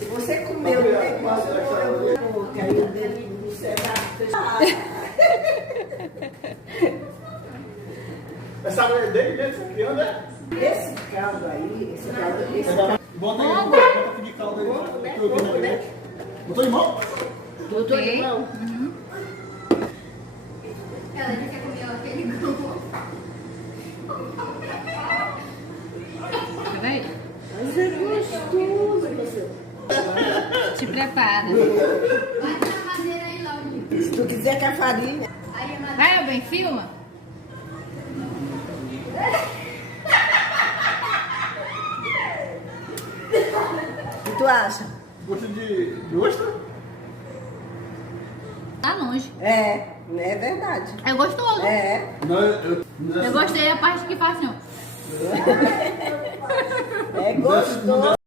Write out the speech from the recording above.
Se você comer o negócio, eu vou cair o dedinho do cenário. Essa água é dele mesmo, essa criança, né? Esse caldo aí, esse caldo. Bota aí, bota aqui de caldo aí. Botou limão? Botou limão? Ela já quer comer aquele grupo. Tá vendo? Mas é gostoso, você. Te prepara. Vai na madeira aí, Laura. Se tu quiser com a farinha. Aí a madeira. Vai, bem, filma. O que tu acha? Gosto de ostra? Tá longe. É verdade. É gostoso. É. Não, Eu gostei da parte que faz assim, ó. É gostoso.